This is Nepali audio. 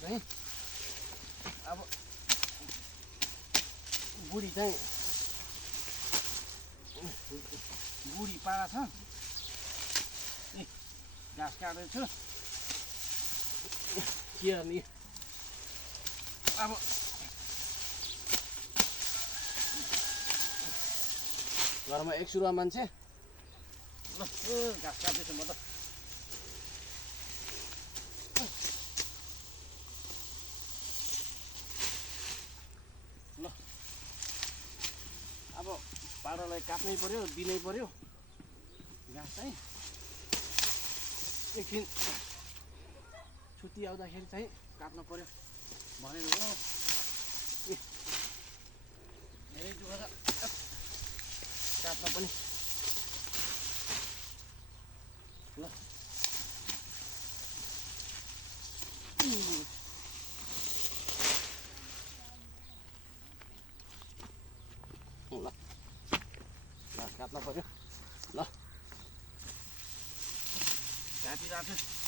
चाहिँ अब बुढी चाहिँ बुढी पारा छ ए घाँस काट्दैछु के गर्ने अब घरमा एक सुरुवा मान्छे ल घाँस काट्दैछु म त ल अब पारालाई काट्नै पर्यो दिनै पर्यो घाँस चाहिँ एकछिन छुट्टी आउँदाखेरि चाहिँ काट्नु पर्यो भनेर हो धेरै दुःख छ काट्न पनि ल ल घाँस काट्न पर्यो ल काटिरहेको छु